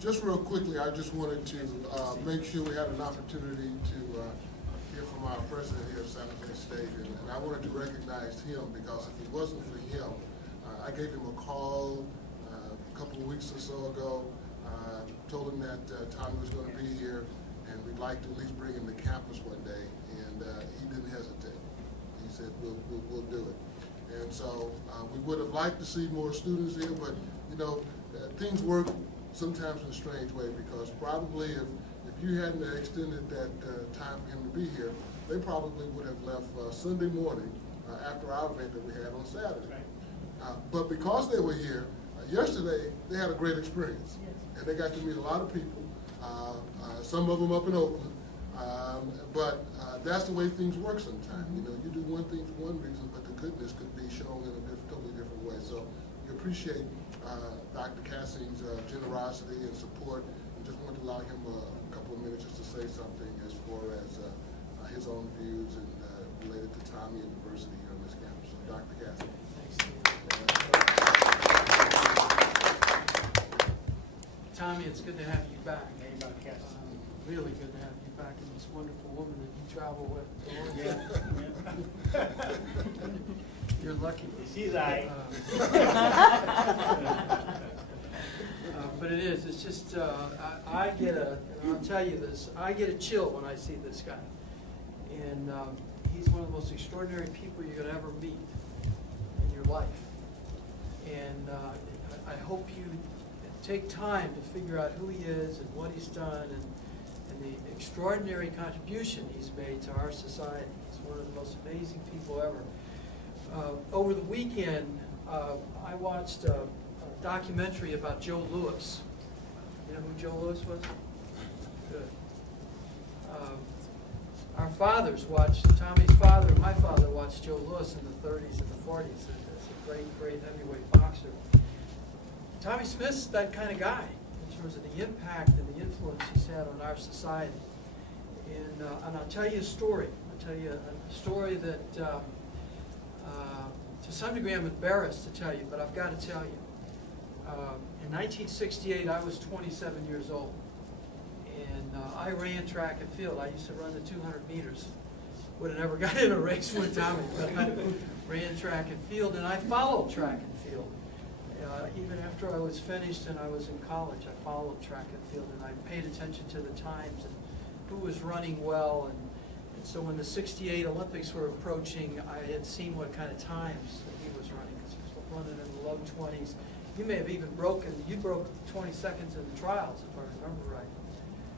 Just real quickly, I just wanted to make sure we had an opportunity to hear from our president here of San Jose State, and I wanted to recognize him because if it wasn't for him, I gave him a call a couple of weeks or so ago, told him that Tommie was going to be here, and we'd like to at least bring him to campus one day, and he didn't hesitate. He said, we'll do it. And so we would have liked to see more students here, but you know, things work sometimes in a strange way, because probably if you hadn't extended that time for him to be here, they probably would have left Sunday morning after our event that we had on Saturday. But because they were here, yesterday they had a great experience. And they got to meet a lot of people, some of them up in Oakland. But that's the way things work sometimes. You know, you do one thing for one reason, but the goodness could be shown in a totally different way. So we appreciate Dr. Cassing's generosity and support. We just want to allow him a couple of minutes just to say something as far as his own views and related to Tommie and diversity here on this campus. So Dr. Cassing. Tommie, it's good to have you back. Really good to have you back, and this wonderful woman that you travel with. Yeah. You're lucky. She's right. But it is. It's just I get a. And I'll tell you this. I get a chill when I see this guy, and he's one of the most extraordinary people you're going to ever meet in your life. And I hope you take time to figure out who he is and what he's done and the extraordinary contribution he's made to our society. He's one of the most amazing people ever. Over the weekend, I watched a documentary about Joe Louis. You know who Joe Louis was? Good. Our fathers watched, Tommie's father and my father watched Joe Louis in the 30s and the 40s. It's a great, great heavyweight boxer. Tommie Smith's that kind of guy in terms of the impact and the influence he's had on our society. And I'll tell you a story. I'll tell you a story that to some degree I'm embarrassed to tell you, but I've got to tell you. In 1968, I was 27 years old. And I ran track and field. I used to run the 200 meters. Would have never got in a race with Tommie, but I ran track and field, and I followed track and field. Even after I was finished and I was in college, I followed track and field, and I paid attention to the times and who was running well. And so when the '68 Olympics were approaching, I had seen what kind of times that he was running, because he was running in the low 20s. You may have even you broke 20 seconds in the trials, if I remember right.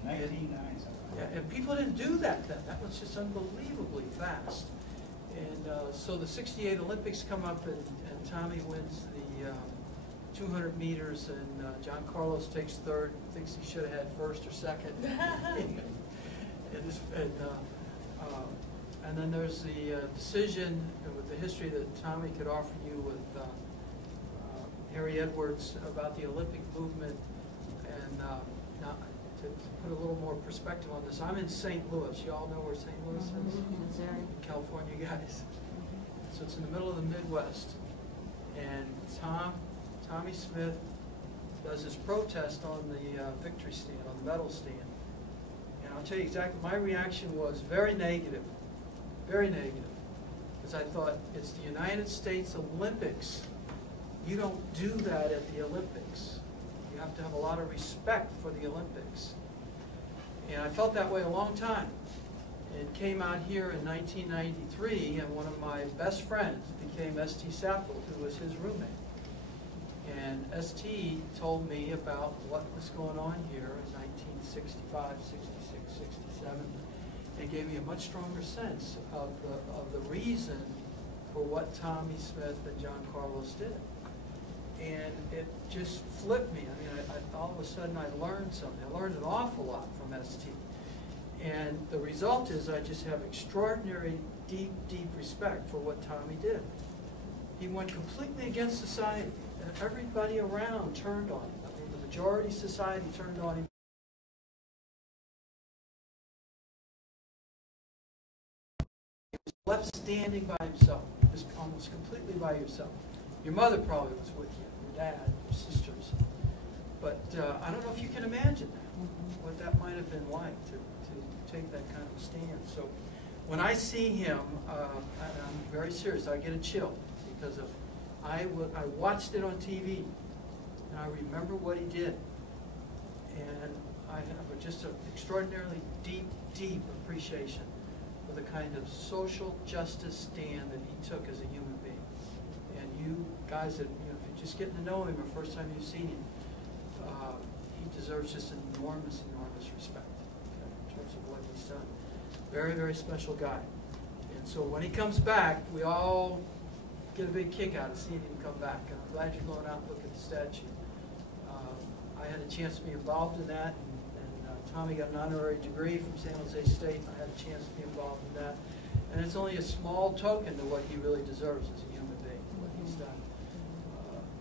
19.9. Yeah, and people didn't do that then. That was just unbelievably fast. And so the '68 Olympics come up, and Tommie wins the 200 meters, and John Carlos takes third. Thinks he should have had first or second. And then there's the decision with the history that Tommie could offer you with Harry Edwards about the Olympic movement. And now, to put a little more perspective on this, I'm in St. Louis. You all know where St. Louis is? Missouri. California guys. So it's in the middle of the Midwest. And Tommie Smith does his protest on the victory stand, on the medal stand. And I'll tell you exactly, my reaction was very negative, because I thought, it's the United States Olympics. You don't do that at the Olympics. You have to have a lot of respect for the Olympics. And I felt that way a long time. And came out here in 1993, and one of my best friends became S.T. Saffold, who was his roommate. And S.T. told me about what was going on here in 1965, 66, 67. It gave me a much stronger sense of the reason for what Tommie Smith and John Carlos did. And it just flipped me. I mean, all of a sudden I learned something. I learned an awful lot from S.T. And the result is I just have extraordinary, deep, deep respect for what Tommie did. He went completely against society. And everybody around turned on him. I mean, the majority of society turned on him. He was left standing by himself, just almost completely by yourself. Your mother probably was with you, your dad, your sisters. But I don't know if you can imagine that, what that might have been like to take that kind of stand. So when I see him, I'm very serious, I get a chill because of, I watched it on TV and I remember what he did. And I have just an extraordinarily deep appreciation for the kind of social justice stand that he took as a human being. And you guys that, if you're just getting to know him or first time you've seen him, he deserves just an enormous respect in terms of what he's done. Very special guy. And so when he comes back, we all get a big kick out of seeing him come back. And I'm glad you're going out and looking at the statue. I had a chance to be involved in that, and Tommie got an honorary degree from San Jose State. I had a chance to be involved in that. And it's only a small token to what he really deserves as a human being, what he's done.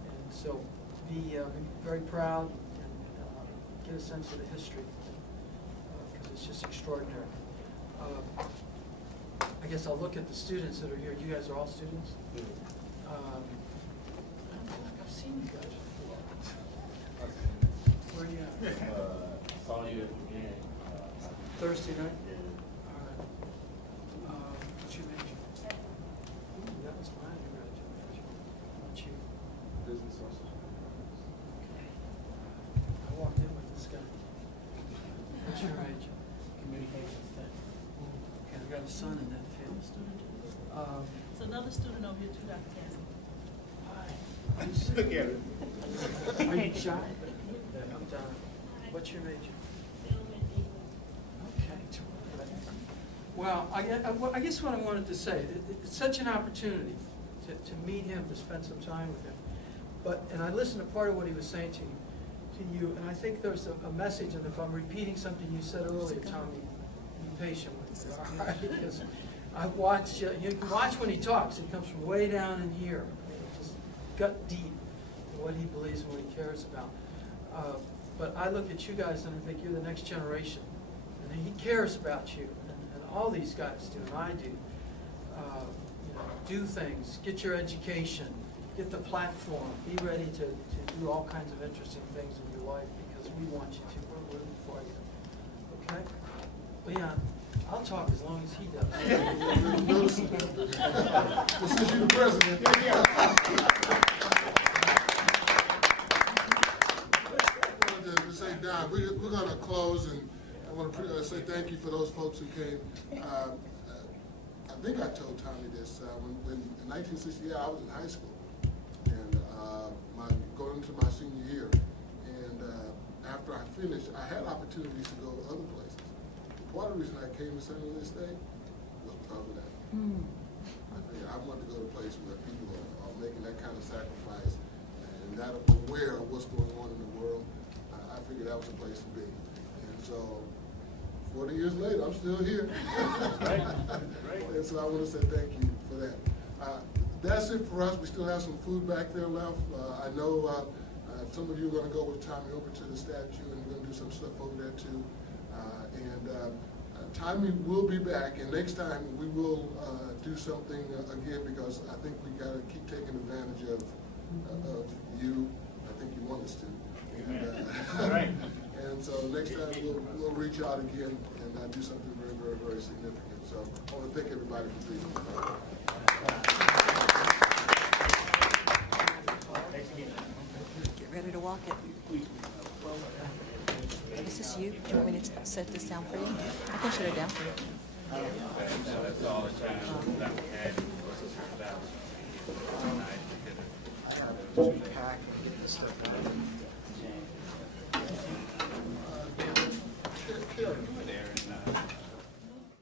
And so be very proud and get a sense of the history, because it's just extraordinary. I guess I'll look at the students that are here. You guys are all students? I don't feel like I've seen you guys before. Where are you at? Saw you at the game. Thursday night? Yeah. All right. What's your major? Ooh, that was my undergraduate major. What's you? Business social. Okay. I walked in with this guy. What's your age? Communications. Okay, I've got a son in that field. So another student over here too, Dr. Cassie. Hi. Look at it. Are you shy? I'm done. What's your major? Okay. Well, I guess what I wanted to say, it's such an opportunity to meet him, to spend some time with him. And I listened to part of what he was saying to you, and I think there's a message, and if I'm repeating something you said earlier, Tommie, be patient with me, all right? Because I've watched, you can watch when he talks, it comes from way down in here, just gut deep to what he believes and what he cares about. But I look at you guys and I think you're the next generation, and he cares about you, and all these guys do, and I do. Do things, get your education, get the platform, be ready to do all kinds of interesting things in your life because we want you to. We're rooting for you. Okay? Leon, I'll talk as long as he does. Well, since you're the president. I wanted to say, Don, we're going to close, and I want to say thank you for those folks who came. I think I told Tommie this, when in 1968 I was in high school, and going into my senior year, and after I finished, I had opportunities to go to other places. Part of the reason I came to San Jose State was because of that. I figured I wanted to go to a place where people are making that kind of sacrifice and not aware of what's going on in the world. I figured that was a place to be. And so 40 years later, I'm still here. Right. And so I want to say thank you for that. That's it for us. We still have some food back there left. I know some of you are going to go with Tommie over to the statue, and we're going to do some stuff over there too. Tommie will be back, and next time we will do something again, because I think we got to keep taking advantage of you. I think you want us to. Right. And so next time we'll reach out again and do something very significant. So I want to thank everybody for being here. Get ready to walk it. This is you. Do you want me to set this down for you? I can shut it down for you. That's all the time that we had was about Pack and get the stuff out. Karen.